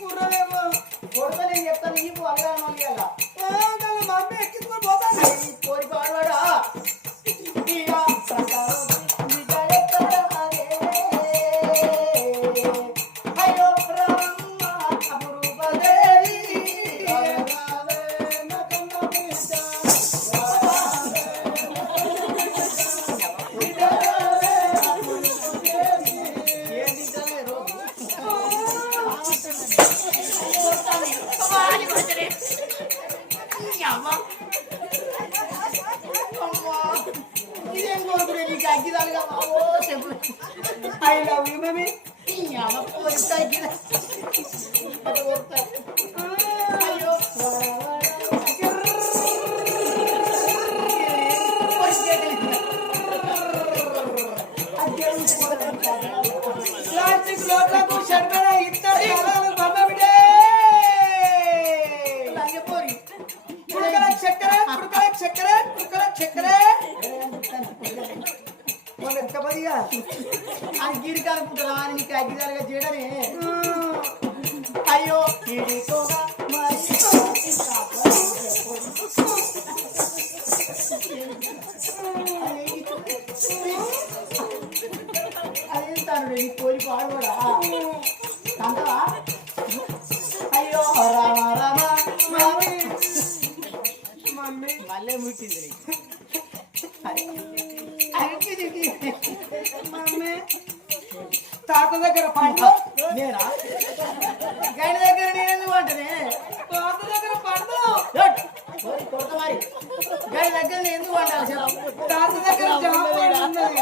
గుర్రమేమో కొడుకు నేను చెప్తాను ఈ అడగాలి అమ్మా, ఇదేం కోరుకునే నీకు అగ్గిదాలుగా ఓ చెప్పు ఐ లవ్ యూ మమ్మీ ఈ అమ్మ కోరిక అగ్గిదా. అది అగ్గిరికి అనుకుంటున్నా అని నీకు అగ్గిదాలుగా చేయడమే. అయ్యో ఇడికోగా మరి. అదేంటాను నీ కోరి పాడుకోడా అంటవా? అయ్యో రామ రామ మమ్మీ మమ్మీ. మళ్ళీ ముట్టింది. మమ్మీ తాత దగ్గర పంట? నేనా? గైడ్ దగ్గర నేను ఎందుకు అంటనే తాత దగ్గర పంట కొడత మరి. గైడ్ దగ్గర నేను ఎందుకు అంటాను చెప్పు. తాత దగ్గర జామ పండు ఉన్నది.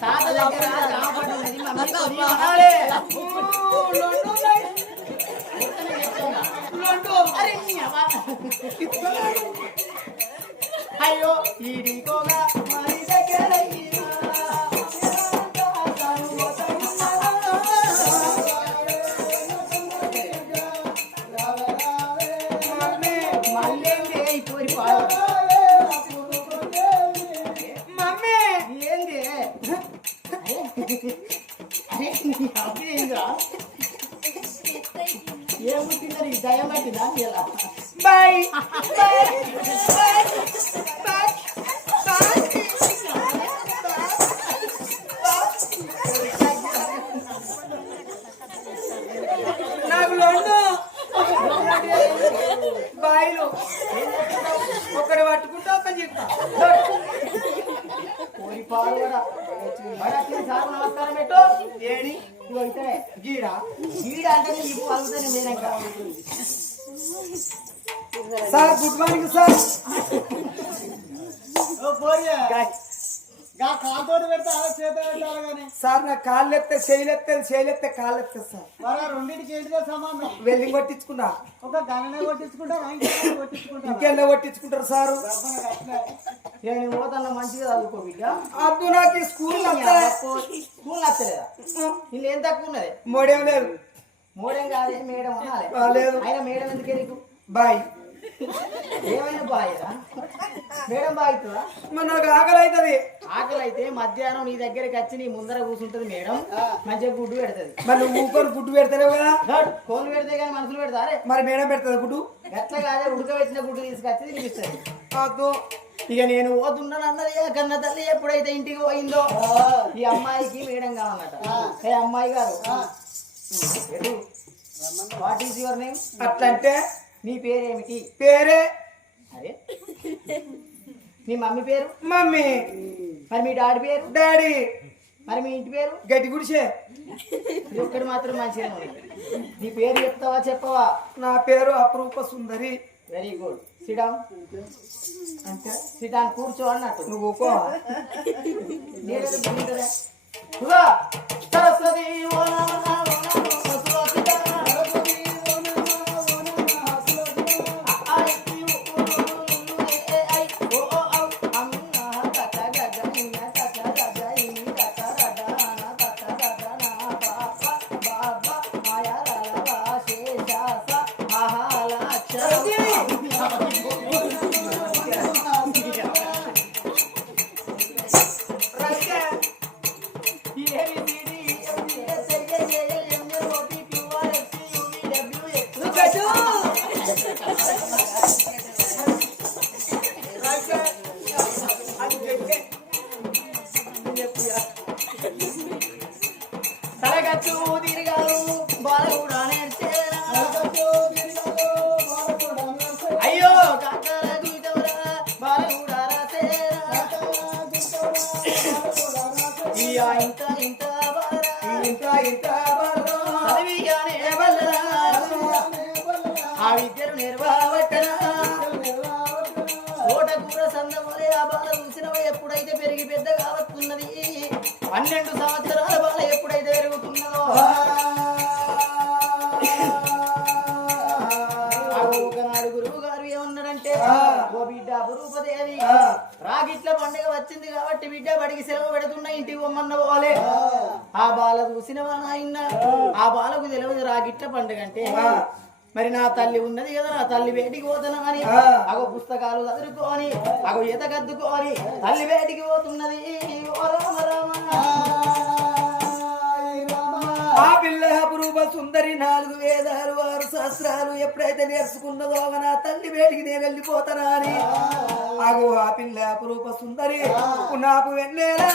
తాత దగ్గర జామ పండు ఉన్నది, మమ్మీ కొని కొనాలి. ఊ, లడ్డు ఉన్నాయి. కొడుతూనే చెప్తున్నా. లడ్డు. అరే నీ అవ్వ. అయ్యో ఈడికోగా మరి దగ్గర సార్ నమస్కారం పెట్టు ఏడి? ఇదిగో ఇతనే గీడా? గీడ అంటే నీ పలుకుతానే మీరంక సార్ గుడ్ మార్నింగ్ సార్. కాలుతోటి పెడితే అలా చేత పెట్టాలి కానీ సార్ నా కాళ్ళు ఎత్తే చేయలెత్తే చేయలెత్తే కాళ్ళు ఎత్తే సార్ రెండింటికి ఏంటిదో సంబంధం? వెల్లింగ్ కొట్టించుకున్నా. ఒక గణనే కొట్టించుకుంటారు ఇంకెన్న కొట్టించుకుంటారు సారు. నేను పోతాను? మంచిగా చదువుకో బిడ్డ. అద్దు నాకు స్కూల్ స్కూల్ నచ్చలేదా? వీళ్ళు ఏం తక్కువ ఉన్నది? మోడేం లేదు. మోడేం కాదే మేడం అనాలి. లేదు. మేడం ఎందుకే నీకు? బాయ్. ఏమైనా మేడం బాగుతుందా మరి నాకు ఆకలి అవుతుంది ఆకలి అయితే మధ్యాహ్నం నీ దగ్గరికి వచ్చి నీ ముందర కూర్చుంటది మేడం. మంచిగా గుడ్డు పెడుతుంది. మరి నువ్వు ఊకొని గుడ్డు పెడతావు కదా? కోళ్ళు పెడితే కానీ మనుషులు పెడతారే మరి మేడం పెడుతుంది గుడ్డు? ఎట్లా కాదే ఉడకబెట్టిన గుడ్డు తీసుకొచ్చి తినిపిస్తుంది. ఇక నేను పోతున్నాను అన్నది కన్న తల్లి ఎప్పుడైతే ఇంటికి పోయిందో? ఈ అమ్మాయికి మేడం కావాలన్నట ఏ అమ్మాయి గారు? వాట్ ఈస్ యువర్ నేమ్ అట్లంటే నీ పేరేమిటి? పేరే? అరే. మీ మమ్మీ పేరు? మమ్మీ. మరి మీ డాడీ పేరు? డాడీ. మరి మీ ఇంటి పేరు? గట్టి గుడిసే. ఇది ఒక్కటి మాత్రం మంచిగా ఉంది. నీ పేరు చెప్తావా చెప్పవా? నా పేరు అపరూప సుందరి. వెరీ గుడ్ సిడాన్ అంటే సిడాన్ కూర్చో అన్నట్టు. నువ్వు నమః సరస్వతి ఇంత ఇంత ఇంత ఇంత. చదివిగానే ఆ విద్యను నిర్వాహట్టరా తోటకూర సందమోలే ఆ బాల చూసినవ ఎప్పుడైతే పెరిగి పెద్ద కావస్తున్నది పన్నెండు సంవత్సరాల బాల ఎప్పుడైతే పెరుగుతున్నదో రాగిట్ల పండుగ వచ్చింది కాబట్టి బిడ్డ బడికి సెలవు పెడుతున్న ఇంటికి పొమ్మన్న పోలే ఆ బాల చూసినవా నాయన ఆ. బాలకు తెలియదు రాగిట్ల పండుగ అంటే. మరి నా తల్లి ఉన్నది కదా నా తల్లి వేటికి పోతున్నా అని? అగో పుస్తకాలు చదువుకోని అగో ఈత కద్దుకోని తల్లి వేటికి పోతున్నది? ఓ రామ రామ. ఆ పిల్ల అపురూప సుందరి నాలుగు వేదాలు ఆరు శాస్త్రాలు ఎప్పుడైతే నేర్చుకున్నదో నా తల్లి వేడికి నేను వెళ్ళిపోతానా అని. ఆగు ఆ పిల్ల అపురూప సుందరి నాకు వెన్నెలా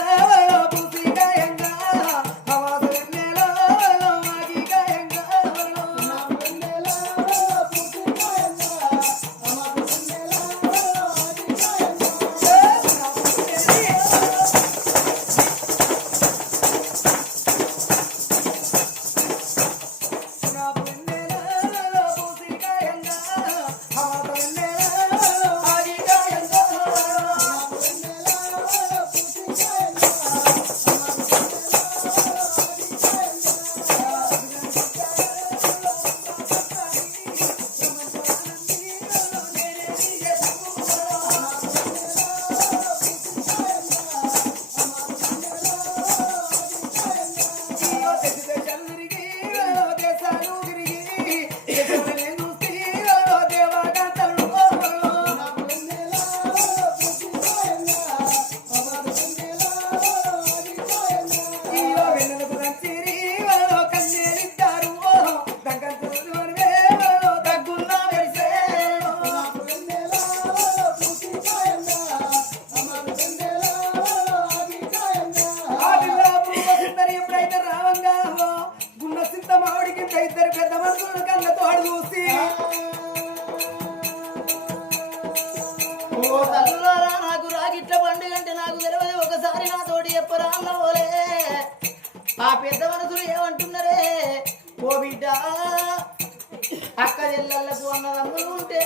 ఉంటే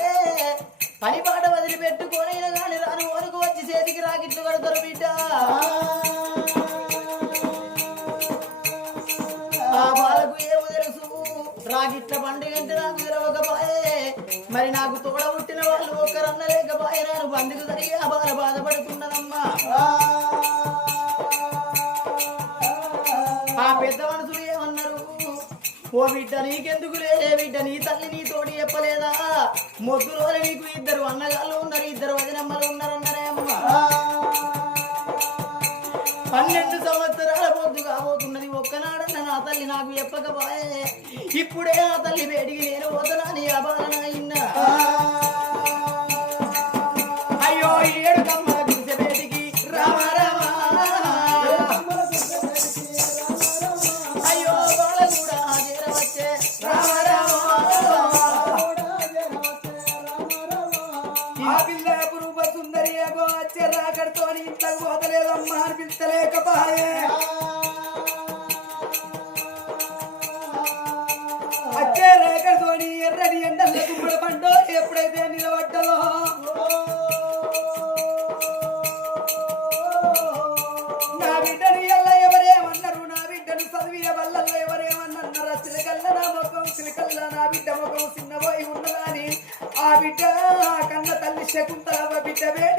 పని పాట వదిలిపెట్టుకొని కానీ రాను వరకు వచ్చి చేతికి రాగిట్లు కడతారు బిడ్డ. ఆ బాలకు ఏమో తెలుసు? రాకిట్ల పండుగ అంటే నాకు తెలవకపాయే. మరి నాకు తోడ పుట్టిన వాళ్ళు ఒక్కరన్న లేకపాయే నేను పండుగ జరిగి ఆ బాధ బాధపడుతున్నానమ్మా ఆ పెద్ద మనుషులు ఏమన్నారు? ఓ బిడ్డ నీకెందుకు లేదే బిడ్డ నీ తల్లి నీ తోడి చెప్పలేదా నీకు ఇద్దరు అన్నగాళ్ళు ఉన్నారు ఇద్దరు వదినమ్మలు ఉన్నారన్నారే అమ్మ. పన్నెండు సంవత్సరాల పొద్దు కాబోతున్నది ఒక్కనాడన్న నా తల్లి నాకు చెప్పకపోయే. ఇప్పుడే నా తల్లి వేడికి నేను వదలని నీ అబాలన రాకడితో ఇంతకు పోతలేదమ్మా అని రేఖతోని ఎర్రని ఎండల గుమ్మడి పండు ఎప్పుడైతే నిలబడ్డలో నా బిడ్డని ఎల్ల ఎవరేమన్నారు? నా బిడ్డను చదివిన వల్ల ఎవరేమన్నారా? చిలకల్ల నా ముఖం చిలకల్ల నా బిడ్డ ముఖం చిన్నబోయి ఉన్నదాని. ఆ బిడ్డ కన్న తల్లి శకుంతల బిడ్డ వేడి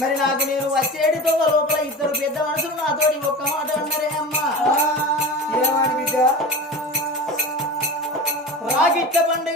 నాకు నేను వచ్చేటి లోపల ఇద్దరు పెద్ద మనుషులు నాతోటి ఒక్క మాట అన్నారే అమ్మా. రాగిట్ల పండుగ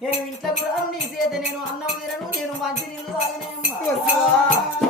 నేను ఇంట్లోకి రాను నీ చేత నేను అన్నం తినను నేను మంచి నీళ్ళు తాగనే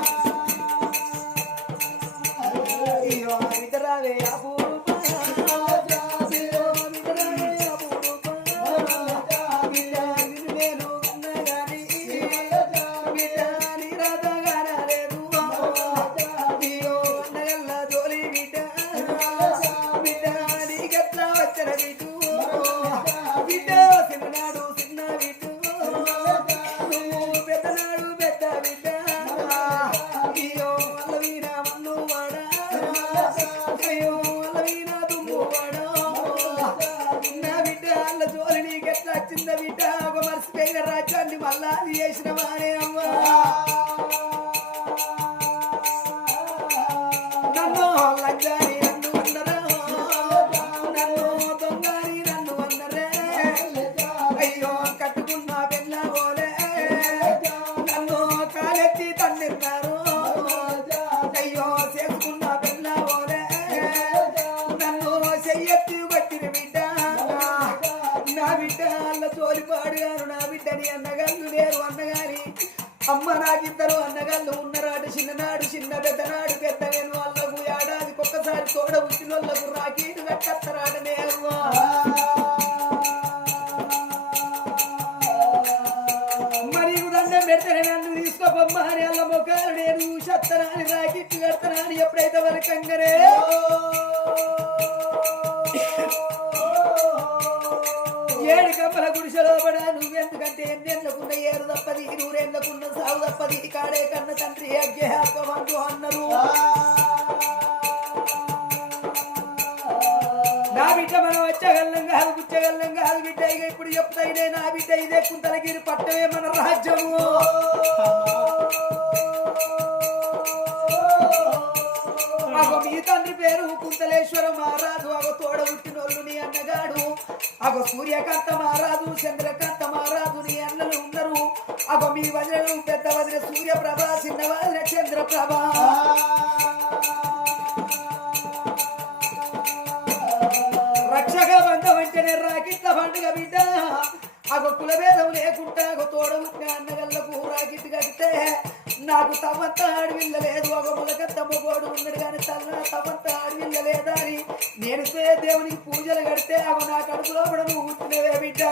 అమ్మ నాకిద్దరు అన్నగాళ్ళు ఉన్నరాడు చిన్ననాడు చిన్న పెద్దనాడు పెద్ద నేను వాళ్ళకు ఏడాదికి ఒక్కసారి తోడ ఉచ్చిన వాళ్ళకు కట్టత్తరాడనే అమ్మా మరి పెడతానే నన్ను తీసుకోపమ్మా అని అల్ల మొక్కలు నేను సత్తనాని రాకిట్టు కడతానని ఎప్పుడైతే వరకంగరే తప్పది నూరేళ్ళకున్న సాగు తప్పది కాడే కన్న తండ్రి అజ్ఞాపమందు అన్నారు. నా బిడ్డ మనం వచ్చగల్లం కాదు గుచ్చగల్లం కాదు బిడ్డ ఇక ఇప్పుడు చెప్తాయినే నా బిడ్డ ఇదే కుంతలగిరి పట్టమే మన రాజ్యము. అగో మీ తండ్రి పేరు కుంతలేశ్వర మహారాజు అగో తోడ పుట్టినోళ్ళు నీ అన్నగాడు. అగో సూర్యకాంత మహారాజు చంద్రకాంత మహారాజు అగో మీ వజ్రను పెద్ద వజ్ర సూర్యప్రభ చిన్న వజ్ర చంద్రప్రభ. రక్షక బంధం అంటేనే రాకిట్ల పండుగ బిడ్డ. అగో కులభేదం లేకుండా అగో తోడ అన్నగల్లకు రాకిట్ కడితే నాకు తమంత ఆడవిల్ల లేదు. ఒక మొలక తమ్మగోడు ఉన్నాడు కానీ తల్ల తమంత ఆడవిల్ల లేదా అని నేను దేవునికి పూజలు కడితే అవి నా కడుపులో కూడా నువ్వు బిడ్డ.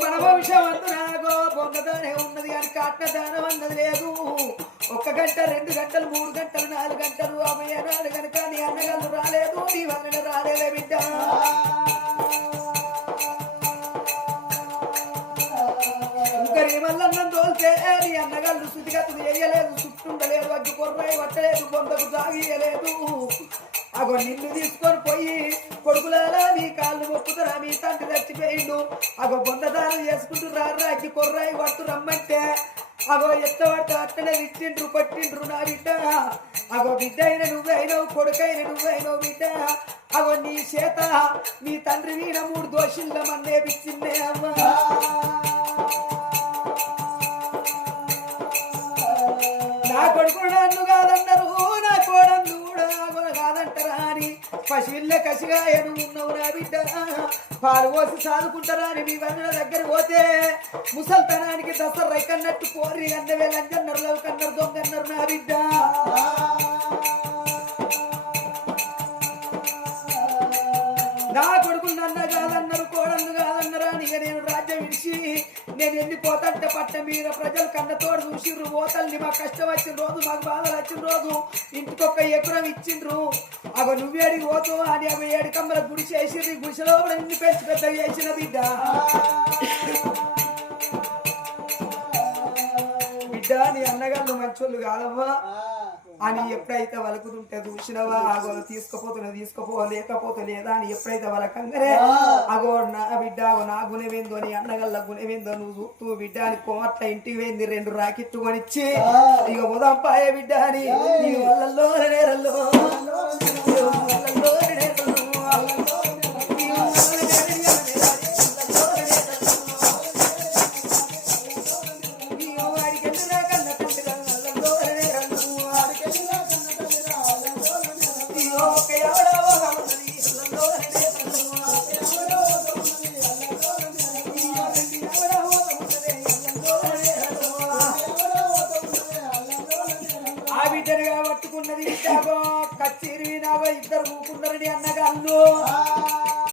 మన భవిష్యం అందునాగో పొందదానే ఉన్నది కనుక కాట్న దానం అన్నది లేదు. ఒక్క గంట రెండు గంటలు మూడు గంటలు నాలుగు గంటలు అమ్మయ్య నాలుగు కనుక నీ అన్నగాళ్ళు రాలేదు నీ వలన రాలేదే బిడ్డ. మల్లన్నం తోల్తే నీ అన్నగాళ్ళు శుద్ధిగతులు చేయలేదు చుట్టుండలేదు అగ్గి కొర్రాయి పట్టలేదు బొందకు సాగియలేదు అగో నిన్ను తీసుకొని పోయి కొడుకులారా మీ కాళ్ళు మొక్కుతురా? మీ తండ్రి చచ్చిపోయిండు. అగో బొందదానం చేసుకుంటూ రారా అగ్గి కొర్రాయి పట్టు రమ్మంటే అగో ఎత్త పట్టు అట్టనే ఇచ్చిండ్రు కొట్టిండ్రు నా బిడ్డ. అగో బిడ్డ అయిన నువ్వైనవు కొడుకైన నువ్వైనవు బిడ్డ. అగో నీ చేత మీ తండ్రి వీణ మూడు దోషుల మందే పిచ్చిందే అమ్మా నా కొడుకుడు నన్ను కాదన్నారు. పశువుల్లో కసిగా ఎను ఉన్నావు నా బిడ్డ? పాలు పోసి సాదుకుంటారా అని మీ వందల దగ్గర పోతే ముసల్తనానికి దసరా రైకన్నట్టు కోరి అన్నవే లంజన్నారు లవ్ కన్నారు దొంగన్నారు నా బిడ్డ. నేను వెళ్ళిపోతంటే పట్ట మీద ప్రజలు కన్నతోడు చూసిర్రు. పోతల్ని మా కష్టం వచ్చిన రోజు మాకు బాధలు వచ్చిన రోజు ఇంటికొక ఎకరం ఇచ్చిండ్రు. అగో నువ్వేడికి పోతూ అని అవి ఏడు కమ్మల గుడి చేసిర్రు ఈ గుడిసెలో కూడా నిన్ను పెంచి పెద్ద చేసిన బిడ్డ. బిడ్డ నీ అన్నగాళ్ళు మంచోళ్ళు కాదమ్మా. అని ఎప్పుడైతే వలుకుతుంటే చూసినవా? అగో తీసుకుపోతున్నా తీసుకుపో లేకపోతే లేదా అని ఎప్పుడైతే వలకంగరే అగో నా బిడ్డ అగో నా గుణమేందో నీ అన్నగల్ల గుణమేందో నువ్వు చూస్తూ బిడ్డ అని కోట్ల ఇంటికి పోయింది రెండు రాకెట్టు కొనిచ్చి ఇక ఉదం పాయే బిడ్డ అని నీ వల్లల్లో నేరల్లో,